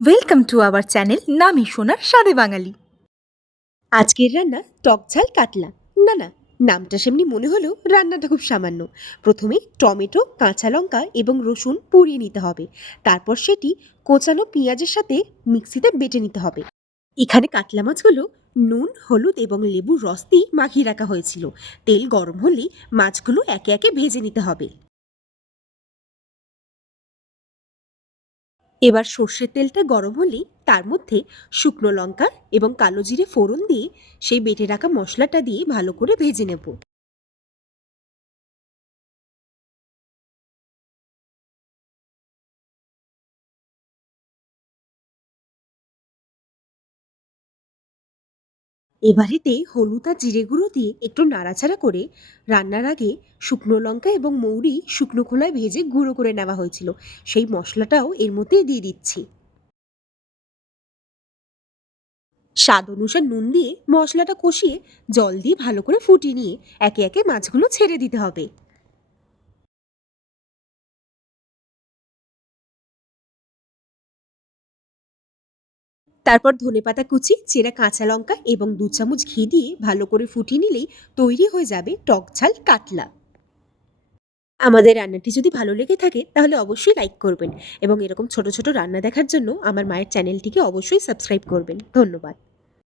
Welcome to our channel নামই শোনার স্বাদে বাঙালি। আজকের রান্না টক ঝাল কাতলা। না না, নামটা সেমনি মনে হলেও রান্নাটা খুব সামান্য। প্রথমে টমেটো, কাঁচা লঙ্কা এবং রসুন পুড়িয়ে নিতে হবে। তারপর সেটি কোচানো পেঁয়াজের সাথে মিক্সিতে বেটে নিতে হবে। এখানে কাতলা মাছগুলো নুন, হলুদ এবং লেবুর রস দিয়ে মাখিয়ে রাখা হয়েছিল। তেল গরম হলেই মাছগুলো একে একে ভেজে নিতে হবে। এবার সর্ষের তেলটা গরম হলেই তার মধ্যে শুকনো লঙ্কা এবং কালো জিরে ফোড়ন দিয়ে সেই বেটে রাখা মশলাটা দিয়ে ভালো করে ভেজে নেব। এবারেতে হলুদ আর জিরে গুঁড়ো দিয়ে একটু নাড়াচাড়া করে রান্নার আগে শুকনো লঙ্কা এবং মৌরি শুকনো খোলায় ভেজে গুঁড়ো করে নেওয়া হয়েছিল, সেই মশলাটাও এর মধ্যে দিয়ে দিচ্ছি। স্বাদ অনুসার নুন দিয়ে মশলাটা কষিয়ে জল দিয়ে ভালো করে ফুটিয়ে নিয়ে একে একে মাছগুলো ছেড়ে দিতে হবে। তারপর ধনেপাতা কুচি, চেরা কাঁচা লঙ্কা এবং 2 চামচ ঘি দিয়ে ভালো করে ফুটিয়ে নিলেই তৈরি হয়ে যাবে টক ঝাল কাতলা। আমাদের রান্নাটি যদি ভালো লেগে থাকে তাহলে অবশ্যই লাইক করবেন এবং এরকম ছোট ছোট রান্না দেখার জন্য আমার মায়ের চ্যানেলটিকে অবশ্যই সাবস্ক্রাইব করবেন। ধন্যবাদ।